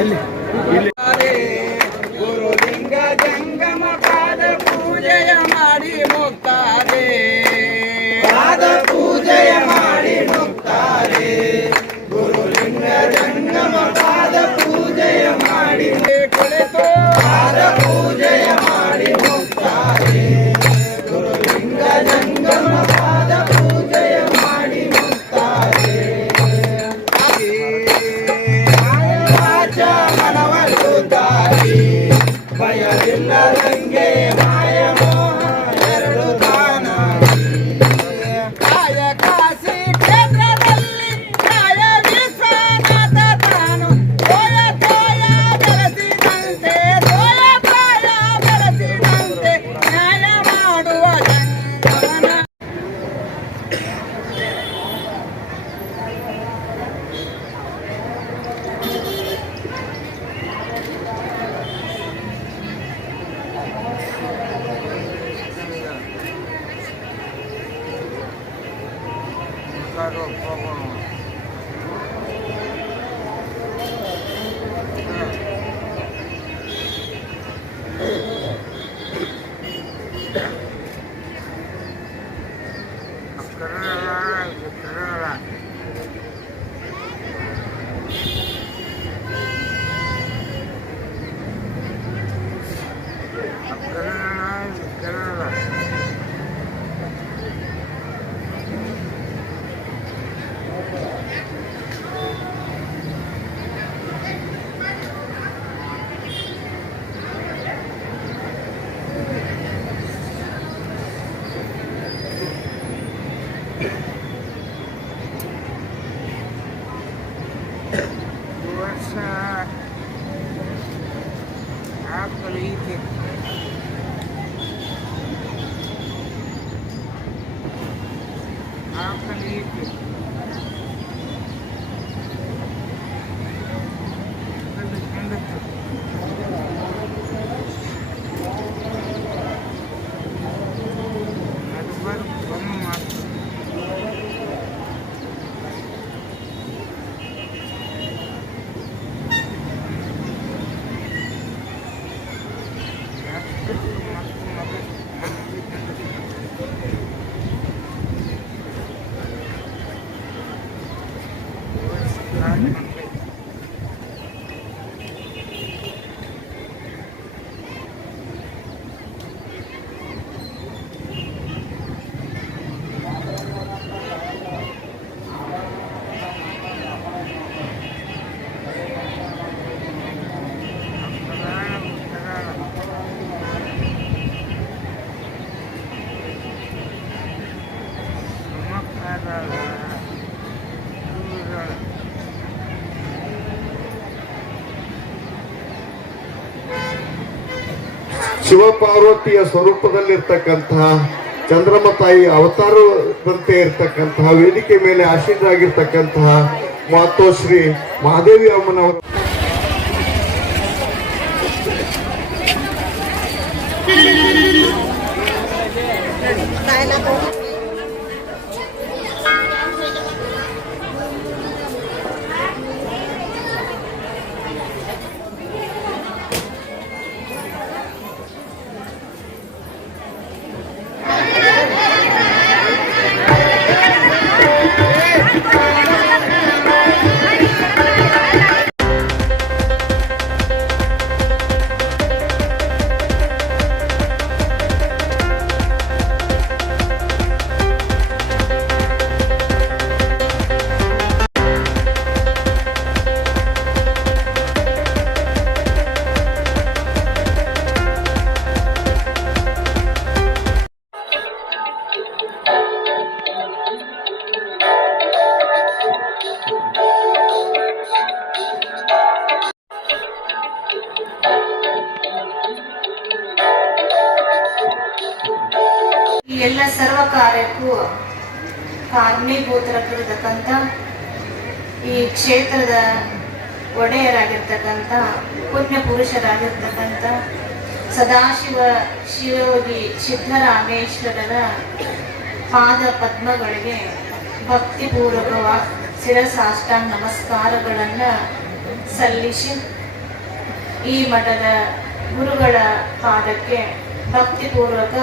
Gurulinga Absolutely. ಶಿವಪಾರ್ವತಿಯ ಸ್ವರೂಪದಲ್ಲಿರ್ತಕ್ಕಂತಹ ಚಂದ್ರಮ ತಾಯಿ ಅವತಾರದಂತೆ ಇರ್ತಕ್ಕಂತಹ ವೇದಿಕೆ ಮೇಲೆ ಆಶೀನರಾಗಿರ್ತಕ್ಕಂತಹ ಮಾತೋಶ್ರೀ ಮಹಾದೇವಿ ಅಮ್ಮನವರು ಕಾರಣೀಭೂತರಾಗಿರ್ತಕ್ಕಂಥ ಈ ಕ್ಷೇತ್ರದ ಒಡೆಯರಾಗಿರ್ತಕ್ಕಂಥ, ಪುಣ್ಯ ಪುರುಷರಾಗಿರ್ತಕ್ಕಂಥ ಸದಾಶಿವ ಶಿವಯೋಗಿ ಸಿದ್ಧರಾಮೇಶ್ವರರ ಪಾದ ಪದ್ಮಗಳಿಗೆ ಭಕ್ತಿಪೂರ್ವಕವ ಶಿರಸಾಷ್ಟಾಂಗ ನಮಸ್ಕಾರಗಳನ್ನು ಸಲ್ಲಿಸಿ ಈ ಮಠದ ಗುರುಗಳ ಪಾದಕ್ಕೆ ಭಕ್ತಿಪೂರ್ವಕ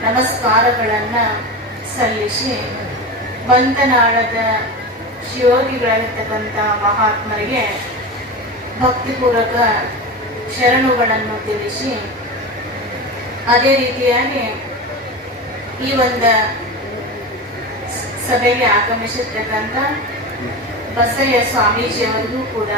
ನಮಸ್ಕಾರಗಳನ್ನು ಸಲ್ಲಿಸಿ ಬಂತನಾಳದ ಶಿವಯೋಗಿಗಳಾಗಿರ್ತಕ್ಕಂಥ ಮಹಾತ್ಮರಿಗೆ ಭಕ್ತಿಪೂರ್ವಕ ಶರಣುಗಳನ್ನು ತಿಳಿಸಿ, ಅದೇ ರೀತಿಯಾಗಿ ಈ ಒಂದು ಸಭೆಗೆ ಆಗಮಿಸಿರ್ತಕ್ಕಂಥ ಬಸಯ್ಯ ಸ್ವಾಮೀಜಿಯವರಿಗೂ ಕೂಡ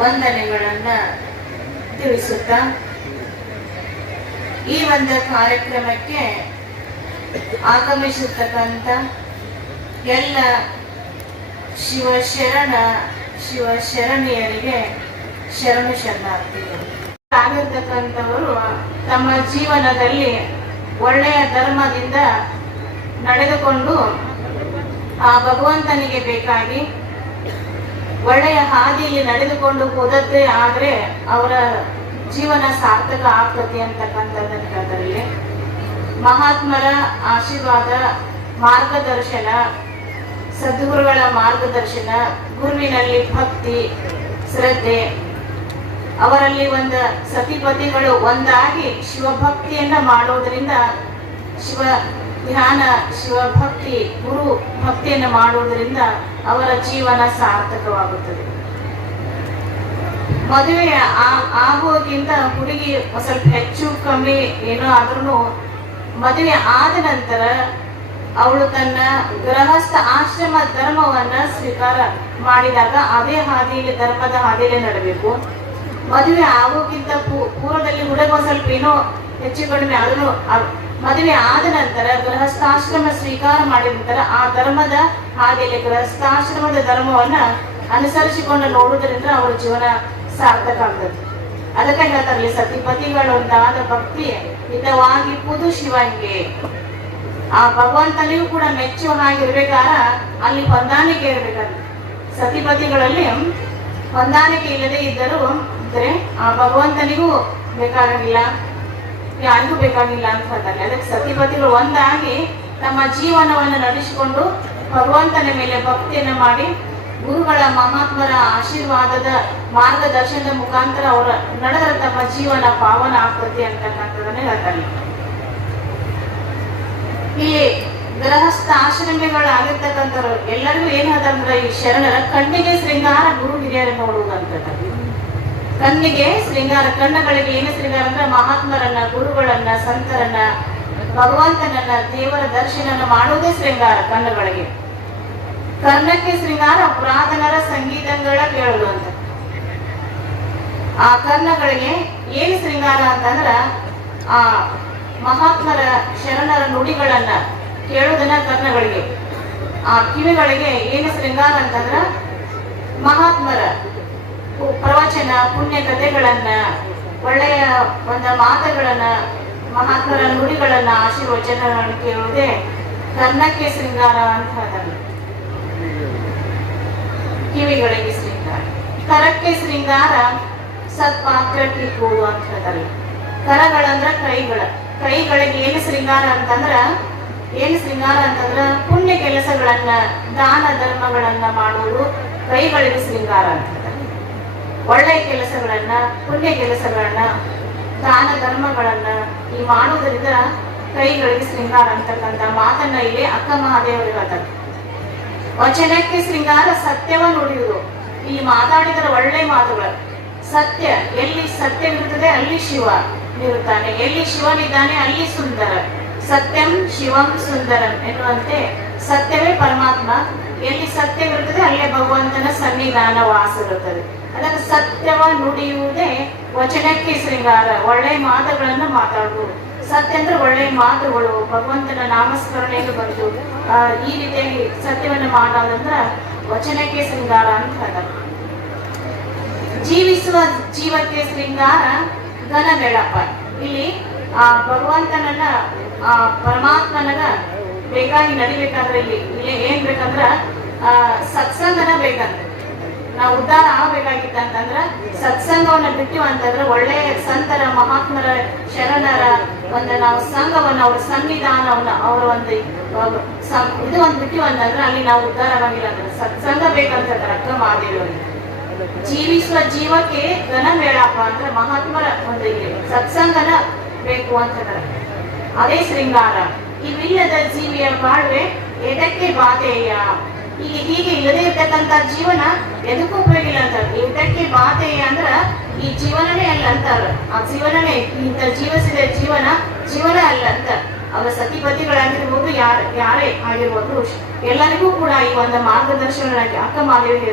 ವಂದನೆಗಳನ್ನು ತಿಳಿಸುತ್ತಾ, ಈ ಒಂದು ಕಾರ್ಯಕ್ರಮಕ್ಕೆ ಆಗಮಿಸಿರ್ತಕ್ಕಂಥ ಎಲ್ಲ ಶಿವಶರಣ, ಶಿವಶರಣಿಯರಿಗೆ ಶರಣು ಶರಣಾರ್ಥಿಗಳು ಆಗಿರ್ತಕ್ಕಂಥವರು ತಮ್ಮ ಜೀವನದಲ್ಲಿ ಒಳ್ಳೆಯ ಧರ್ಮದಿಂದ ನಡೆದುಕೊಂಡು ಆ ಭಗವಂತನಿಗೆ ಬೇಕಾಗಿ ಒಳ್ಳೆಯ ಹಾದಿಯಲ್ಲಿ ನಡೆದುಕೊಂಡು ಹೋದದ್ದೇ ಆದರೆ ಅವರ ಜೀವನ ಸಾರ್ಥಕ ಆಗ್ತದೆ ಅಂತಕ್ಕಂಥದ್ದನ್ನು ಹೇಳ್ತಾರೆ. ಮಹಾತ್ಮರ ಆಶೀರ್ವಾದ, ಮಾರ್ಗದರ್ಶನ, ಸದ್ಗುರುಗಳ ಮಾರ್ಗದರ್ಶನ, ಗುರುವಿನಲ್ಲಿ ಭಕ್ತಿ, ಶ್ರದ್ಧೆ. ಅವರಲ್ಲಿ ಒಂದು ಸತಿಪತಿಗಳು, ಒಂದಾಗಿ ಶಿವಭಕ್ತಿಯನ್ನ ಮಾಡೋದರಿಂದ ಶಿವ ಧ್ಯಾನ, ಶಿವಭಕ್ತಿ, ಗುರು ಭಕ್ತಿಯನ್ನು ಮಾಡುವುದರಿಂದ ಅವರ ಜೀವನ ಸಾರ್ಥಕವಾಗುತ್ತದೆ. ಮದುವೆ ಆಗುವಕ್ಕಿಂತ ಹುಡುಗಿ ಸ್ವಲ್ಪ ಹೆಚ್ಚು ಕಮ್ಮಿ ಏನೋ ಆದ್ರೂ ಮದುವೆ ಆದ ನಂತರ ಅವಳು ತನ್ನ ಗೃಹಸ್ಥ ಆಶ್ರಮ ಧರ್ಮವನ್ನ ಸ್ವೀಕಾರ ಮಾಡಿದಾಗ ಅದೇ ಹಾದಿಯಲ್ಲಿ, ಧರ್ಮದ ಹಾದಿಯಲ್ಲಿ ನಡಬೇಕು. ಮದುವೆ ಆಗೋಕ್ಕಿಂತ ಪೂರ್ವದಲ್ಲಿ ಹುಡುಗ ಸ್ವಲ್ಪ ಏನೋ ಹೆಚ್ಚು ಕಡಿಮೆ ಅದನ್ನು ಮದುವೆ ಆದ ನಂತರ ಗೃಹಸ್ಥಾಶ್ರಮ ಸ್ವೀಕಾರ ಮಾಡಿದ ನಂತರ ಆ ಧರ್ಮದ ಹಾದಿಯಲ್ಲಿ, ಗೃಹಸ್ಥಾಶ್ರಮದ ಧರ್ಮವನ್ನ ಅನುಸರಿಸಿಕೊಂಡು ನೋಡುವುದರಿಂದ ಅವರ ಜೀವನ ಸಾರ್ಥಕ ಆಗ್ತದೆ. ಅದಕ್ಕೆ ಹೇಳ್ತಾರಲ್ಲಿ ಸತಿಪತಿಗಳೊಂದಾದ ಭಕ್ತಿ ಹಿತವಾಗಿ ಪುದು ಶಿವಂಗೆ ಆ ಭಗವಂತನಿಗೂ ಕೂಡ ಮೆಚ್ಚುವ ಹಾಗಿರ್ಬೇಕಾರ ಅಲ್ಲಿ ಹೊಂದಾಣಿಕೆ ಇರ್ಬೇಕಂತ. ಸತಿಪತಿಗಳಲ್ಲಿ ಹೊಂದಾಣಿಕೆ ಇಲ್ಲದೆ ಇದ್ದರೂ ಅಂದ್ರೆ ಆ ಭಗವಂತನಿಗೂ ಬೇಕಾಗಿಲ್ಲ ಯಾರಿಗೂ ಬೇಕಾಗಿಲ್ಲ ಅಂತ ಹೇಳ್ತಾರೆ ಅದಕ್ಕೆ ಸತಿಪತಿಗಳು ಒಂದಾಗಿ ತಮ್ಮ ಜೀವನವನ್ನು ನಡೆಸಿಕೊಂಡು ಭಗವಂತನ ಮೇಲೆ ಭಕ್ತಿಯನ್ನು ಮಾಡಿ ಗುರುಗಳ ಮಹಾತ್ಮರ ಆಶೀರ್ವಾದದ ಮಾರ್ಗದರ್ಶನದ ಮುಖಾಂತರ ಅವರ ನಡೆದ ತಮ್ಮ ಜೀವನ ಪಾವನ ಆಗ್ತದೆ ಅಂತಕ್ಕಂಥದನ್ನ ಹೇಳ್ತಾರೆ. ಇಲ್ಲಿ ಗೃಹಸ್ಥ ಆಶ್ರಮಿಗಳಾಗಿರ್ತಕ್ಕಂಥವ್ರು ಎಲ್ಲರಿಗೂ ಏನ್ ಹೇಳ್ತಾರಂದ್ರ ಈ ಶರಣರ ಕಣ್ಣಿಗೆ ಶೃಂಗಾರ ಗುರು ಹಿರಿಯರ ನೋಡುವುದಂತ ಕಣ್ಣಿಗೆ ಶೃಂಗಾರ, ಕಣ್ಣುಗಳಿಗೆ ಏನು ಶೃಂಗಾರ ಅಂದ್ರೆ ಮಹಾತ್ಮರನ್ನ, ಗುರುಗಳನ್ನ, ಸಂತರನ್ನ, ಭಗವಂತನನ್ನ, ದೇವರ ದರ್ಶನ ಮಾಡುವುದೇ ಶೃಂಗಾರ ಕಣ್ಣುಗಳಿಗೆ. ಕರ್ಣಕ್ಕೆ ಶೃಂಗಾರ ಪುರಾತನರ ಸಂಗೀತಗಳ ಕೇಳೋದು ಅಂತ ಆ ಕರ್ಣಗಳಿಗೆ ಏನು ಶೃಂಗಾರ ಅಂತಂದ್ರ, ಆ ಮಹಾತ್ಮರ ಶರಣರ ನುಡಿಗಳನ್ನ ಕೇಳುವುದನ್ನ ಕರ್ಣಗಳಿಗೆ. ಆ ಕಿವಿಗಳಿಗೆ ಏನು ಶೃಂಗಾರ ಅಂತಂದ್ರ, ಮಹಾತ್ಮರ ಪ್ರವಚನ, ಪುಣ್ಯ ಕಥೆಗಳನ್ನ, ಒಳ್ಳೆಯ ಒಂದು ಮಾತುಗಳನ್ನ, ಮಹಾತ್ಮರ ನುಡಿಗಳನ್ನ, ಆಶೀರ್ವಚನಗಳನ್ನು ಕೇಳುವುದೇ ಕರ್ಣಕ್ಕೆ ಶೃಂಗಾರ ಅಂತ ಹೇಳ್ತಾರೆ. ಕಿವಿಗಳಿಗೆ ಶೃಂಗಾರ. ಕರಕ್ಕೆ ಶೃಂಗಾರ ಸತ್ಪಾತ್ರಕ್ಕೆ ಕೂಡು ಅಂತ ಹೇಳ್ತಾರೆ ಕರಗಳಂದ್ರ ಕೈಗಳ. ಕೈಗಳಿಗೆ ಏನು ಶೃಂಗಾರ ಅಂತಂದ್ರ, ಏನು ಶೃಂಗಾರ ಅಂತಂದ್ರ ಪುಣ್ಯ ಕೆಲಸಗಳನ್ನ, ದಾನ ಧರ್ಮಗಳನ್ನ ಮಾಡುವುದು ಕೈಗಳಿಗೆ ಶೃಂಗಾರ ಅಂತ ಒಳ್ಳೆ ಒಳ್ಳೆಯ ಕೆಲಸಗಳನ್ನ, ಪುಣ್ಯ ಕೆಲಸಗಳನ್ನ, ದಾನ ಧರ್ಮಗಳನ್ನ ಈ ಮಾಡುವುದರಿಂದ ಕೈಗಳಿಗೆ ಶೃಂಗಾರ ಅಂತಕ್ಕಂಥ ಮಾತನ್ನ ಇಲ್ಲಿ ಅಕ್ಕ ಮಹಾದೇವರು ಹೇಳ್ತಾರೆ. ವಚನಕ್ಕೆ ಶೃಂಗಾರ ಸತ್ಯವ ನುಡಿಯುವುದು. ಇಲ್ಲಿ ಮಾತಾಡಿದರೆ ಒಳ್ಳೆ ಮಾತುಗಳು. ಸತ್ಯ, ಎಲ್ಲಿ ಸತ್ಯವಿರುತ್ತದೆ ಅಲ್ಲಿ ಶಿವ ಇರುತ್ತಾನೆ. ಎಲ್ಲಿ ಶಿವನಿದ್ದಾನೆ ಅಲ್ಲಿ ಸುಂದರ. ಸತ್ಯಂ ಶಿವಂ ಸುಂದರಂ ಎನ್ನುವಂತೆ ಸತ್ಯವೇ ಪರಮಾತ್ಮ. ಎಲ್ಲಿ ಸತ್ಯವಿರುತ್ತದೆ ಅಲ್ಲೇ ಭಗವಂತನ ಸನ್ನಿಧಾನ ವಾಸವಿರುತ್ತದೆ ಅದನ್ನು ಸತ್ಯವ ನುಡಿಯುವುದೇ ವಚನಕ್ಕೆ ಶೃಂಗಾರ. ಒಳ್ಳೆ ಮಾತುಗಳನ್ನು ಮಾತಾಡುವುದು. ಸತ್ಯ ಅಂದ್ರೆ ಒಳ್ಳೆ ಮಾತುಗಳು, ಭಗವಂತನ ನಾಮಸ್ಮರಣೆಗೆ ಬಂದು ಈ ರೀತಿಯಾಗಿ ಸತ್ಯವನ್ನು ಮಾಡೋದಂದ್ರ ವಚನಕ್ಕೆ ಶೃಂಗಾರ ಅಂತ ಹೇಳ್ತಾರೆ. ಜೀವಿಸುವ ಜೀವಕ್ಕೆ ಶೃಂಗಾರ ಘನ ಬೆಳಪ ಇಲ್ಲಿ, ಆ, ಭಗವಂತನನ್ನ, ಆ ಪರಮಾತ್ಮನಗ ಬೇಕಾಗಿ ನಡಿಬೇಕಾದ್ರೆ ಇಲ್ಲಿ ಇಲ್ಲಿ ಏನ್ ಬೇಕಂದ್ರ ಸತ್ಸಂಗನ ಬೇಕಂತ ನಾವು ಉದ್ಧಾರ ಆಗ್ಬೇಕಾಗಿತ್ತ ಅಂತಂದ್ರ ಸತ್ಸಂಗವನ್ನ ಬಿಟ್ಟು ಅಂತಂದ್ರ ಒಳ್ಳೆ ಸಂತರ ಮಹಾತ್ಮರ ಶರಣರ ಒಂದು ನಾವು ಸಂಘವನ್ನ, ಅವ್ರ ಸಂವಿಧಾನವನ್ನ ಅವರ ಒಂದು ಇದು ಒಂದು ಬಿಟ್ಟು ಅಂತಂದ್ರ ಅಲ್ಲಿ ನಾವು ಉದ್ಧಾರ ಆಗಿಲ್ಲ ಅಂದ್ರೆ ಸತ್ಸಂಗ ಬೇಕಂತ ಅರ್ಥ ಮಹಾದೇವರಿಗೆ. ಜೀವಿಸುವ ಜೀವಕ್ಕೆ ಘನ ಮೇಳಪ್ಪ ಅಂದ್ರೆ ಮಹಾತ್ಮರ ಒಂದು ಸತ್ಸಂಗನ ಬೇಕು ಅಂತ ಹೇಳ್ತಾರೆ. ಅದೇ ಶೃಂಗಾರ. ಇವಿಲ್ಲದ ಜೀವಿಯ ಬಾಳ್ವೆ ಎದಕ್ಕೆ ಬಾಧೆಯ? ಈಗ ಹೀಗೆ ಇಲ್ಲದೆ ಇರ್ತಕ್ಕಂತ ಜೀವನ ಎದಕ್ಕೂ ಉಪಯೋಗಿಲ್ಲ ಅಂತ ಇದಕ್ಕೆ ಮಾತೆ ಅಂದ್ರ ಈ ಜೀವನನೇ ಅಲ್ಲ ಅಂತಾರ. ಆ ಜೀವನನೇ, ಇಂಥ ಜೀವಿಸಿದ ಜೀವನ ಜೀವನ ಅಲ್ಲ ಅಂತ ಅವರ ಸತಿಪತಿಗಳಾಗಿರ್ಬೋದು, ಯಾರ, ಯಾರೇ ಆಗಿರ್ಬೋದು, ಎಲ್ಲರಿಗೂ ಕೂಡ ಈ ಒಂದು ಮಾರ್ಗದರ್ಶನ ಅಕ್ಕ ಮಾದೇವಿ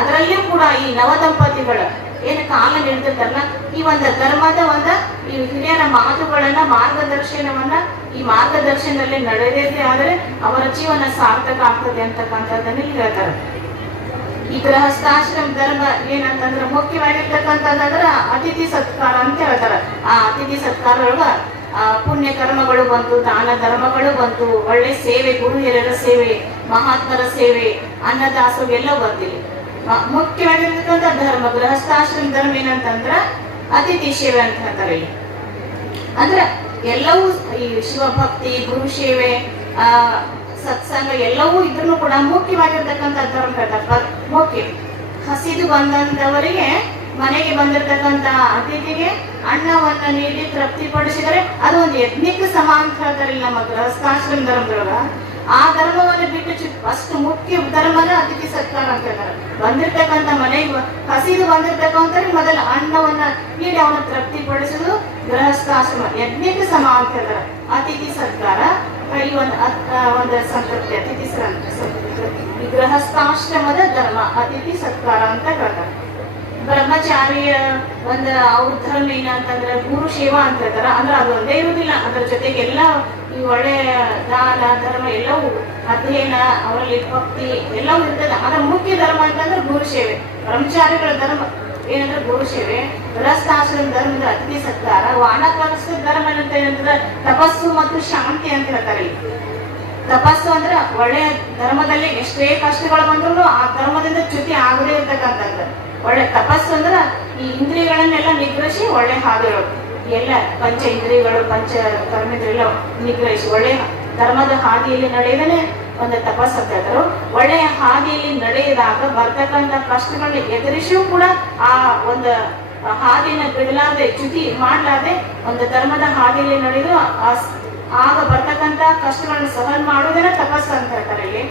ಅದರಲ್ಲಿಯೂ ಕೂಡ ಈ ನವ ದಂಪತಿಗಳ ಏನು ಕಾಲ ನಿಲ್ತಿರ್ತಲ್ಲ ಈ ಒಂದು ಧರ್ಮದ ಒಂದು ಈ ಹಿರಿಯರ ಮಾತುಗಳನ್ನ ಮಾರ್ಗದರ್ಶನವನ್ನ ಈ ಮಾರ್ಗದರ್ಶನದಲ್ಲಿ ನಡೆದೇ ಆದರೆ ಅವರ ಜೀವನ ಸಾರ್ಥಕ ಆಗ್ತದೆ ಅಂತಕ್ಕಂಥದ್ದನ್ನ ಹೇಳ್ತಾರೆ. ಈ ಗೃಹಸ್ಥಾಶ್ರಮ ಧರ್ಮ ಏನಂತಂದ್ರೆ ಮುಖ್ಯವಾಗಿರ್ತಕ್ಕಂಥದ್ದಂದ್ರೆ ಅತಿಥಿ ಸತ್ಕಾರ ಅಂತ ಹೇಳ್ತಾರೆ. ಆ ಅತಿಥಿ ಸತ್ಕಾರ ಒಳಗ ಆ, ಪುಣ್ಯ ಕರ್ಮಗಳು ಬಂತು ದಾನ ಧರ್ಮಗಳು ಬಂತು ಒಳ್ಳೆ ಸೇವೆ ಗುರು ಹಿರಿಯರ ಸೇವೆ ಮಹಾತ್ಮರ ಸೇವೆ ಅನ್ನದಾಸರು ಎಲ್ಲ ಬಂದಿಲ್ಲ ಮುಖ್ಯವಾಗಿರ್ತಕ್ಕಂಥ ಧರ್ಮ, ಗೃಹಸ್ಥಾಶ್ರಮ ಧರ್ಮ ಏನಂತಂದ್ರ ಅತಿಥಿ ಸೇವೆ ಅಂತ ಹೇಳ್ತಾರೆ ಇಲ್ಲಿ. ಅಂದ್ರ ಎಲ್ಲವೂ ಈ ಶಿವಭಕ್ತಿ, ಗುರು ಸೇವೆ, ಆ, ಸತ್ಸಂಗ ಎಲ್ಲವೂ ಇದ್ರೂ ಕೂಡ ಮುಖ್ಯವಾಗಿರ್ತಕ್ಕಂಥ ಧರ್ಮ ಹೇಳ್ತಾರೆ ಮುಖ್ಯ. ಹಸಿದು ಬಂದಂತವರಿಗೆ ಮನೆಗೆ ಬಂದಿರತಕ್ಕಂತ ಅತಿಥಿಗೆ ಅನ್ನವನ್ನ ನೀಡಿ ತೃಪ್ತಿಪಡಿಸಿದರೆ ಅದು ಒಂದು ಯಜ್ಞಕ್ಕೆ ಸಮ ಅಂತ ಹೇಳ್ತಾರೆ ನಮ್ಮ ಗೃಹಸ್ಥಾಶ್ರಮ ಧರ್ಮದೊಳಗ. ಆ ಧರ್ಮವನ್ನು ಬಿಟ್ಟು ಫಸ್ಟ್ ಮುಖ್ಯ ಧರ್ಮನ ಅತಿಥಿ ಬಂದಿರ್ತಕ್ಕಂಥ ಮನೆಗೆ, ಹಸಿದು ಬಂದಿರ್ತಕ್ಕಂಥವ್ರಿಗೆ ಮೊದಲ ಅನ್ನವನ್ನ ನೀಡಿ ಅವನ ತೃಪ್ತಿಪಡಿಸೋದು ಗೃಹಸ್ಥಾಶ್ರಮ, ಯಜ್ಞಕ್ಕೆ ಸಮ ಅಂತ ಹೇಳ್ತಾರೆ ಅತಿಥಿ ಸತ್ಕಾರ ಈ ಒಂದು ಒಂದು ಸಂತೃಪ್ತಿ, ಅತಿಥಿ ಸಂತೃಪ್ತಿ. ಗೃಹಸ್ಥಾಶ್ರಮದ ಧರ್ಮ, ಅತಿಥಿ ಸತ್ಕಾರ ಅಂತ ಹೇಳ್ತಾರೆ ಬ್ರಹ್ಮಚಾರಿಯ ಒಂದು ಅವ್ರ ಧರ್ಮ ಏನಂತಂದ್ರೆ ಗುರು ಸೇವಾ ಅಂತ ಹೇಳ್ತಾರ. ಅಂದ್ರೆ ಅದು ಒಂದೇ ಇರುವುದಿಲ್ಲ ಅದ್ರ ಜೊತೆಗೆ ಎಲ್ಲ ಈ ಒಳ್ಳೆ ದಾನ, ಧರ್ಮ ಎಲ್ಲವೂ ಅಧ್ಯಯನ, ಅವರಲ್ಲಿ ಭಕ್ತಿ ಎಲ್ಲವೂ ಇರ್ತದೆ. ಅದ್ರ ಮುಖ್ಯ ಧರ್ಮ ಅಂತಂದ್ರೆ ಗುರು ಸೇವೆ. ಬ್ರಹ್ಮಚಾರಿಗಳ ಧರ್ಮ ಏನಂದ್ರೆ ಗುರು ಸೇವೆ. ಗೃಹಸ್ಥಾಶ್ರಮ ಧರ್ಮದ ಅತಿಥಿ ಸತ್ಕಾರ. ವಾನಪ್ರಸ್ಥ ಧರ್ಮ ಅಂತ ಏನಂದ್ರೆ ತಪಸ್ಸು ಮತ್ತು ಶಾಂತಿ ಅಂತ ಹೇಳ್ತಾರೆ. ತಪಸ್ಸು ಅಂದ್ರೆ ಒಳ್ಳೆಯ ಧರ್ಮದಲ್ಲಿ ಎಷ್ಟೇ ಕಷ್ಟಗಳು ಬಂದ್ರು ಆ ಧರ್ಮದಿಂದ ಚ್ಯುತಿ ಆಗದೇ ಇರ್ತಕ್ಕಂಥದ್ದು. ಒಳ್ಳೆ ತಪಸ್ಸು ಅಂದ್ರೆ ಈ ಇಂದ್ರಿಯಗಳನ್ನೆಲ್ಲ ನಿಗ್ರಹಿಸಿ ಒಳ್ಳೆ ಹಾದಿಗಳು ಎಲ್ಲ ಪಂಚ ಇಂದ್ರಿಯಗಳು, ಪಂಚ ಕರ್ಮೇಂದ್ರಿಯಲ್ಲ ನಿಗ್ರಹಿಸಿ ಒಳ್ಳೆ ಧರ್ಮದ ಹಾದಿಯಲ್ಲಿ ನಡೆಯದೇ ಒಂದು ತಪಸ್ಸು ಅಂತ ಹೇಳ್ತಾರೆ. ಒಳ್ಳೆಯ ಹಾದಿಯಲ್ಲಿ ನಡೆಯದಾಗ ಬರ್ತಕ್ಕಂಥ ಕಷ್ಟಗಳನ್ನ ಎದುರಿಸಿಯೂ ಕೂಡ ಆ ಒಂದು ಹಾದಿನ ಬಿಡಲಾರ್ದೆ ಚ್ಯುತಿ ಮಾಡಲಾರ್ದೆ ಒಂದು ಧರ್ಮದ ಹಾದಿಯಲ್ಲಿ ನಡೆದು ಆಗ ಬರ್ತಕ್ಕಂಥ ಕಷ್ಟಗಳನ್ನ ಸಹನ್ ಮಾಡುವುದೇನ ತಪಸ್ಸು ಅಂತ ಹೇಳ್ತಾರೆ ಇಲ್ಲಿ.